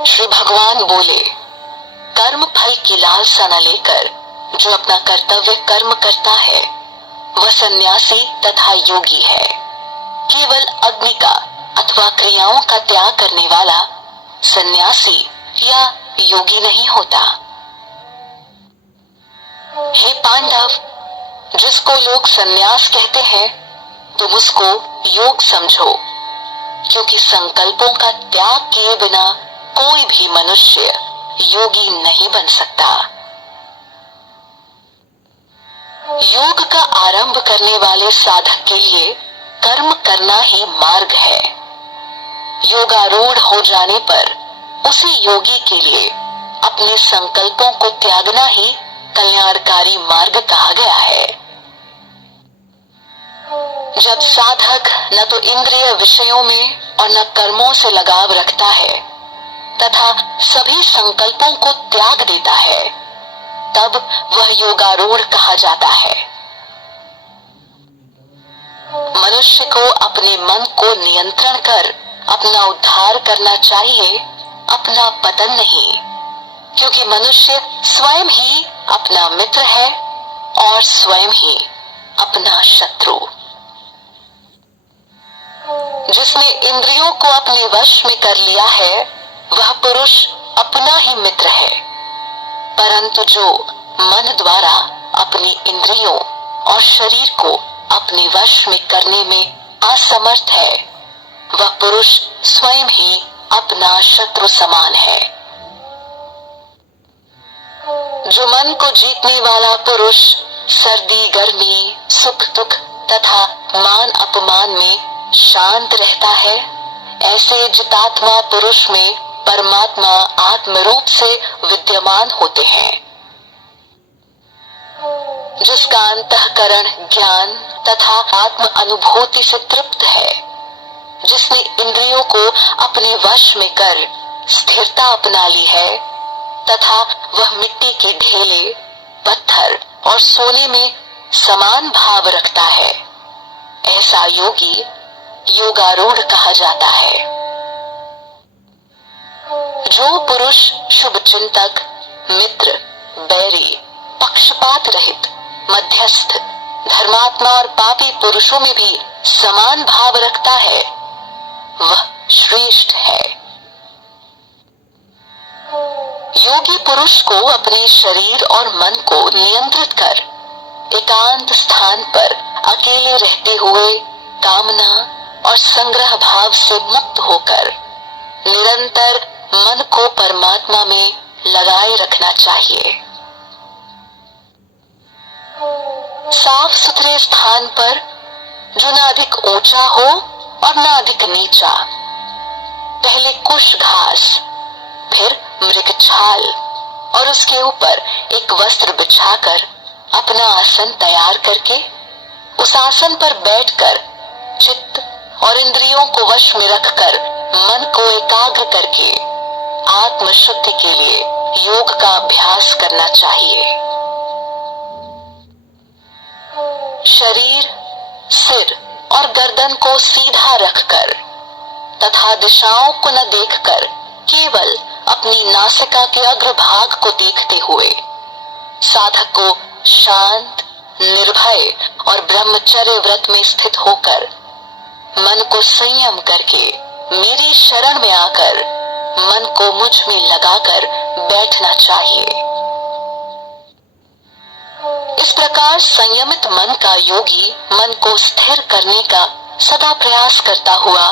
श्री भगवान बोले, कर्म फल की लालसा न लेकर जो अपना कर्तव्य कर्म करता है वह सन्यासी तथा योगी है। केवल अग्नि का अथवा क्रियाओं का त्याग करने वाला सन्यासी या योगी नहीं होता। हे पांडव, जिसको लोग सन्यास कहते हैं तुम उसको योग समझो, क्योंकि संकल्पों का त्याग किए बिना कोई भी मनुष्य योगी नहीं बन सकता। योग का आरंभ करने वाले साधक के लिए कर्म करना ही मार्ग है। योगारूढ़ हो जाने पर उसे योगी के लिए अपने संकल्पों को त्यागना ही कल्याणकारी मार्ग कहा गया है। जब साधक न तो इंद्रिय विषयों में और न कर्मों से लगाव रखता है तथा सभी संकल्पों को त्याग देता है, तब वह योगारूढ़ कहा जाता है। मनुष्य को अपने मन को नियंत्रण कर अपना उद्धार करना चाहिए, अपना पतन नहीं, क्योंकि मनुष्य स्वयं ही अपना मित्र है और स्वयं ही अपना शत्रु। जिसने इंद्रियों को अपने वश में कर लिया है वह पुरुष अपना ही मित्र है, परंतु जो मन द्वारा अपनी इंद्रियों और शरीर को अपने वश में करने में असमर्थ है वह पुरुष स्वयं ही अपना शत्रु समान है। जो मन को जीतने वाला पुरुष सर्दी गर्मी सुख दुख तथा मान अपमान में शांत रहता है, ऐसे जितात्मा पुरुष में परमात्मा आत्म रूप से विद्यमान होते हैं। जिसका अंतःकरण ज्ञान तथा आत्म अनुभूति से तृप्त है, जिसने इंद्रियों को अपने वश में कर स्थिरता अपना ली है तथा वह मिट्टी के ढेले पत्थर और सोने में समान भाव रखता है, ऐसा योगी योगारूढ़ कहा जाता है। जो पुरुष शुभ चिंतक मित्र बैरी पक्षपात रहित मध्यस्थ धर्मात्मा और पापी पुरुषों में भी समान भाव रखता है वह श्रेष्ठ है। योगी पुरुष को अपने शरीर और मन को नियंत्रित कर एकांत स्थान पर अकेले रहते हुए कामना और संग्रह भाव से मुक्त होकर निरंतर मन को परमात्मा में लगाए रखना चाहिए। साफ सुथरे स्थान पर जो न अधिक ऊंचा हो और न अधिक नीचा, पहले कुश घास फिर मृग छाल और उसके ऊपर एक वस्त्र बिछाकर अपना आसन तैयार करके उस आसन पर बैठकर चित्त और इंद्रियों को वश में रखकर मन को एकाग्र करके आत्म शुद्धि के लिए योग का अभ्यास करना चाहिए। शरीर सिर और गर्दन को सीधा रखकर तथा दिशाओं को न देखकर केवल अपनी नासिका के अग्रभाग को देखते हुए साधक को शांत निर्भय और ब्रह्मचर्य व्रत में स्थित होकर मन को संयम करके मेरी शरण में आकर मन को मुझ में लगाकर बैठना चाहिए। इस प्रकार संयमित मन का योगी मन को स्थिर करने का सदा प्रयास करता हुआ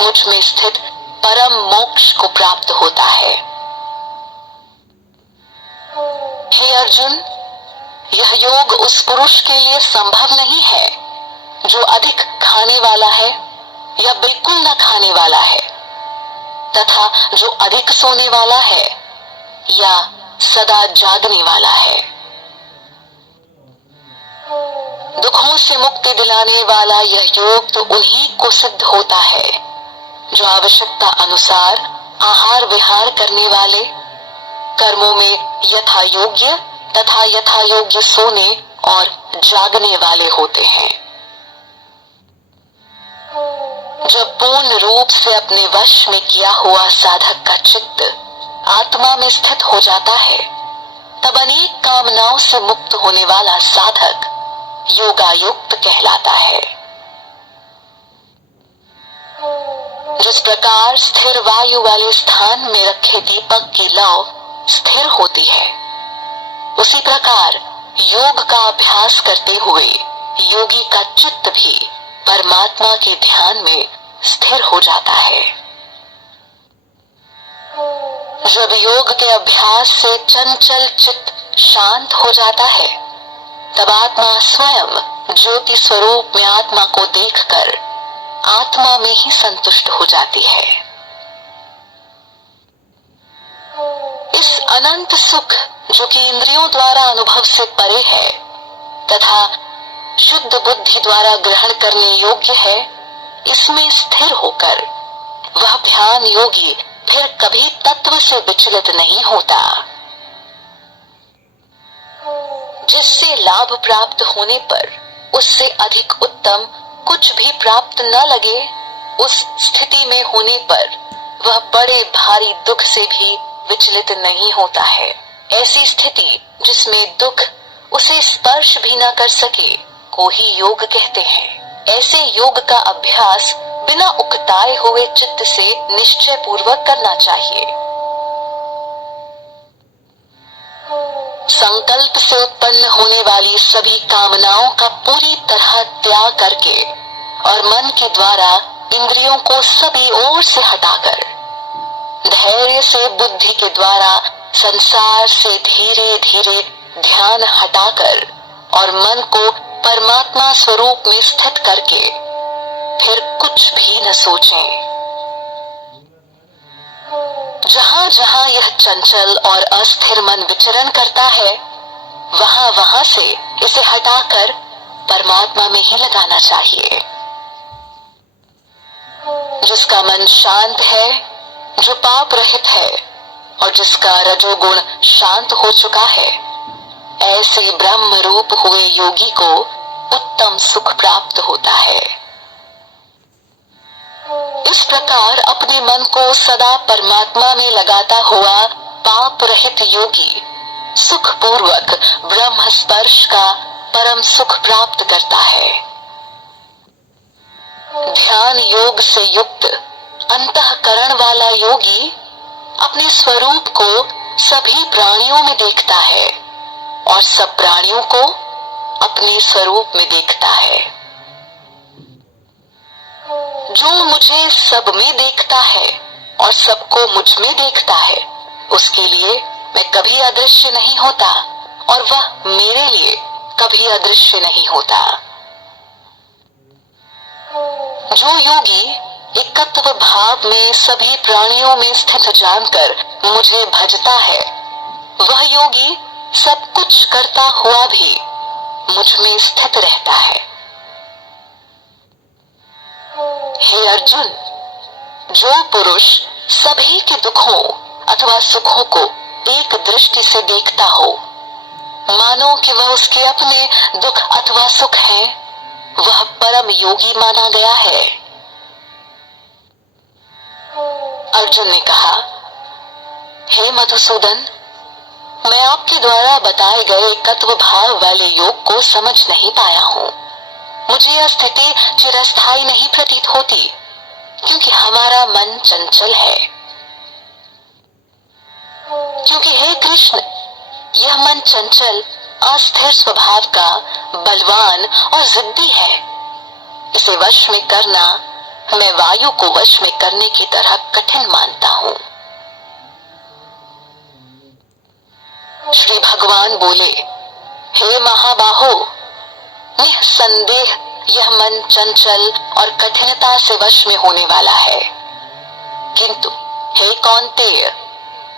मुझ में स्थित परम मोक्ष को प्राप्त होता है। हे अर्जुन, यह योग उस पुरुष के लिए संभव नहीं है जो अधिक खाने वाला है या बिल्कुल न खाने वाला है तथा जो अधिक सोने वाला है या सदा जागने वाला है। दुखों से मुक्ति दिलाने वाला यह योग तो उन्हीं को सिद्ध होता है जो आवश्यकता अनुसार आहार विहार करने वाले, कर्मों में यथा योग्य तथा यथा योग्य सोने और जागने वाले होते हैं। जब पूर्ण रूप से अपने वश में किया हुआ साधक का चित्त आत्मा में स्थित हो जाता है, तब अनेक कामनाओं से मुक्त होने वाला साधक योगायुक्त कहलाता है। जिस प्रकार स्थिर वायु वाले स्थान में रखे दीपक की लौ स्थिर होती है, उसी प्रकार योग का अभ्यास करते हुए योगी का चित्त भी परमात्मा के ध्यान में स्थिर हो जाता है। जब योग के अभ्यास से चंचल चित्त शांत हो जाता है, तब आत्मा स्वयं ज्योति स्वरूप में आत्मा को देखकर आत्मा में ही संतुष्ट हो जाती है। इस अनंत सुख जो कि इंद्रियों द्वारा अनुभव से परे है तथा शुद्ध बुद्धि द्वारा ग्रहण करने योग्य है, इसमें स्थिर होकर वह ध्यान योगी फिर कभी तत्व से विचलित नहीं होता। जिससे लाभ प्राप्त होने पर उससे अधिक उत्तम कुछ भी प्राप्त न लगे, उस स्थिति में होने पर वह बड़े भारी दुख से भी विचलित नहीं होता है। ऐसी स्थिति जिसमें दुख उसे स्पर्श भी न कर सके को ही योग कहते हैं। ऐसे योग का अभ्यास बिना उकताए हुए चित्त से निश्चय पूर्वक करना चाहिए। संकल्प से उत्पन्न होने वाली सभी कामनाओं का पूरी तरह त्याग करके और मन के द्वारा इंद्रियों को सभी ओर से हटाकर धैर्य से बुद्धि के द्वारा संसार से धीरे धीरे ध्यान हटाकर और मन को परमात्मा स्वरूप में स्थित करके फिर कुछ भी न सोचें। जहां जहां यह चंचल और अस्थिर मन विचरण करता है, वहां वहां से इसे हटाकर परमात्मा में ही लगाना चाहिए। जिसका मन शांत है, जो पाप रहित है और जिसका रजोगुण शांत हो चुका है, ऐसे ब्रह्म रूप हुए योगी को उत्तम सुख प्राप्त होता है। इस प्रकार अपने मन को सदा परमात्मा में लगाता हुआ पाप रहित योगी सुख पूर्वक ब्रह्म स्पर्श का परम सुख प्राप्त करता है। ध्यान योग से युक्त अंतःकरण वाला योगी अपने स्वरूप को सभी प्राणियों में देखता है और सब प्राणियों को अपने स्वरूप में देखता है। जो मुझे सब में देखता है और सबको मुझ में देखता है, उसके लिए मैं कभी अदृश्य नहीं होता और वह मेरे लिए कभी अदृश्य नहीं होता। जो योगी एकत्व भाव में सभी प्राणियों में स्थित जानकर मुझे भजता है, वह योगी सब कुछ करता हुआ भी मुझ में स्थित रहता है। हे अर्जुन, जो पुरुष सभी के दुखों अथवा सुखों को एक दृष्टि से देखता हो, मानो कि वह उसके अपने दुख अथवा सुख है, वह परम योगी माना गया है। अर्जुन ने कहा, हे मधुसूदन, मैं आपके द्वारा बताए गए एकत्व भाव वाले योग को समझ नहीं पाया हूँ। मुझे यह स्थिति चिरस्थायी नहीं प्रतीत होती, क्योंकि हमारा मन चंचल है। क्योंकि हे कृष्ण, यह मन चंचल अस्थिर स्वभाव का बलवान और जिद्दी है। इसे वश में करना मैं वायु को वश में करने की तरह कठिन मानता हूँ। श्री भगवान बोले, हे महाबाहो, निःसंदेह यह मन चंचल और कठिनता से वश में होने वाला है, किंतु हे कौन्तेय,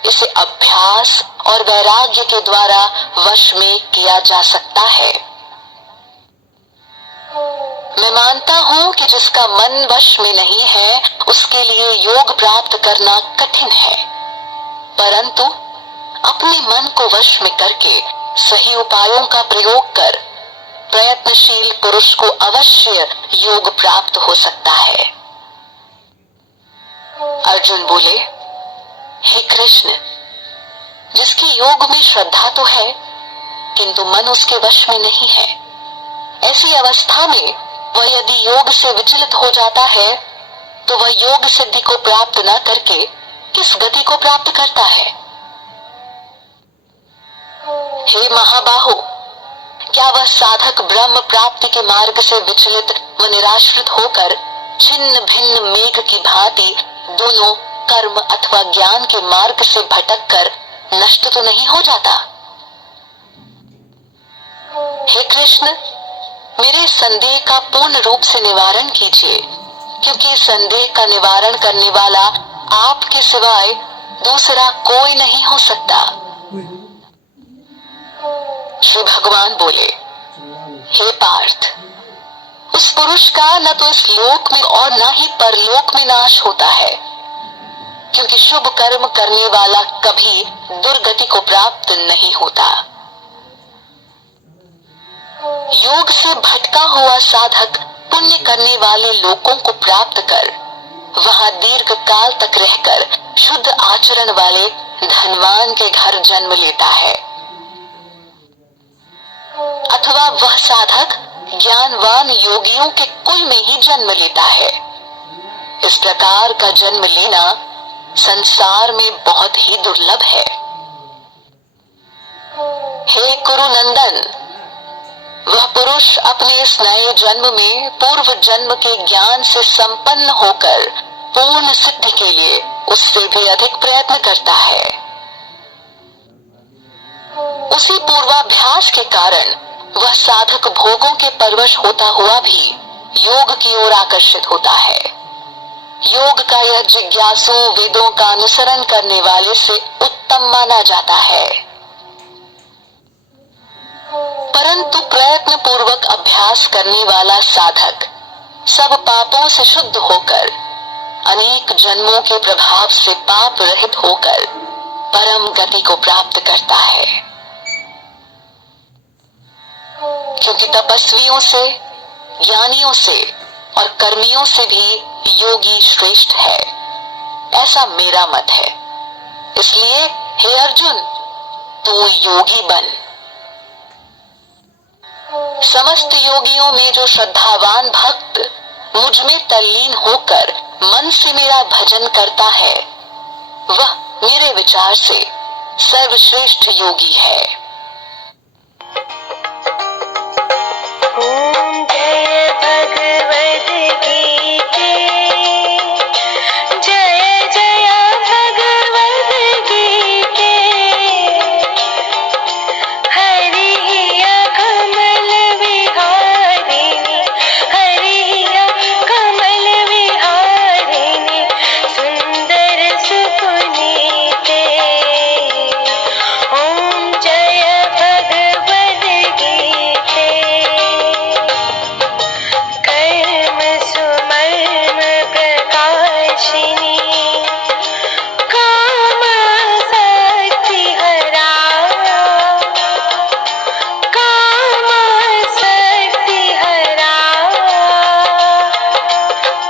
इसे अभ्यास और वैराग्य के द्वारा वश में किया जा सकता है। मैं मानता हूँ कि जिसका मन वश में नहीं है, उसके लिए योग प्राप्त करना कठिन है, परंतु अपने मन को वश में करके सही उपायों का प्रयोग कर प्रयत्नशील पुरुष को अवश्य योग प्राप्त हो सकता है। अर्जुन बोले, हे कृष्ण, जिसकी योग में श्रद्धा तो है किंतु मन उसके वश में नहीं है, ऐसी अवस्था में वह यदि योग से विचलित हो जाता है तो वह योग सिद्धि को प्राप्त न करके किस गति को प्राप्त करता है? हे महाबाहो, क्या वह साधक ब्रह्म प्राप्ति के मार्ग से विचलित व निराश्रित होकर छिन्न भिन्न मेघ की भांति दोनों कर्म अथवा ज्ञान के मार्ग से भटक कर नष्ट तो नहीं हो जाता? हे कृष्ण, मेरे संदेह का पूर्ण रूप से निवारण कीजिए, क्योंकि संदेह का निवारण करने वाला आपके सिवाय दूसरा कोई नहीं हो सकता। श्री भगवान बोले, हे पार्थ, उस पुरुष का न तो इस लोक में और न ही परलोक में नाश होता है, क्योंकि शुभ कर्म करने वाला कभी दुर्गति को प्राप्त नहीं होता। योग से भटका हुआ साधक पुण्य करने वाले लोगों को प्राप्त कर वहां दीर्घ काल तक रहकर शुद्ध आचरण वाले धनवान के घर जन्म लेता है, अथवा वह साधक ज्ञानवान योगियों के कुल में ही जन्म लेता है। इस प्रकार का जन्म लेना संसार में बहुत ही दुर्लभ है। हे कुरुनंदन, वह पुरुष अपने इस नए जन्म में पूर्व जन्म के ज्ञान से संपन्न होकर पूर्ण सिद्धि के लिए उससे भी अधिक प्रयत्न करता है। उसी पूर्वाभ्यास के कारण वह साधक भोगों के परवश होता हुआ भी योग की ओर आकर्षित होता है। योग का यह जिज्ञासु वेदों का अनुसरण करने वाले से उत्तम माना जाता है, परंतु प्रयत्न पूर्वक अभ्यास करने वाला साधक सब पापों से शुद्ध होकर अनेक जन्मों के प्रभाव से पाप रहित होकर परम गति को प्राप्त करता है। क्योंकि तपस्वियों से, ज्ञानियों से और कर्मियों से भी योगी श्रेष्ठ है, ऐसा मेरा मत है। इसलिए हे अर्जुन, तू योगी बन। समस्त योगियों में जो श्रद्धावान भक्त मुझ में तल्लीन होकर मन से मेरा भजन करता है, वह मेरे विचार से सर्वश्रेष्ठ योगी है। ओम जय भगवद गीते, जय जय भगवद गीते। हरि कमल विहारिणी, हरि कमल विहारिणी, सुंदर सुपुनीते। ओम जय भगवद गीते। कर्म सुमर्म प्रकाशिनी, काम शक्ति हरा, काम शक्ति हरा।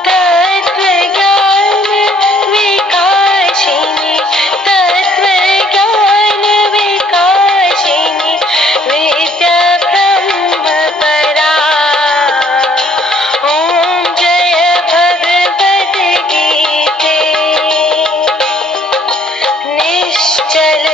तत्व ज्ञान विकासिनी, तत्व ज्ञान विकासिनी, विद्या ब्रह्म परा। ओम जय भगवद गीते। निश्चल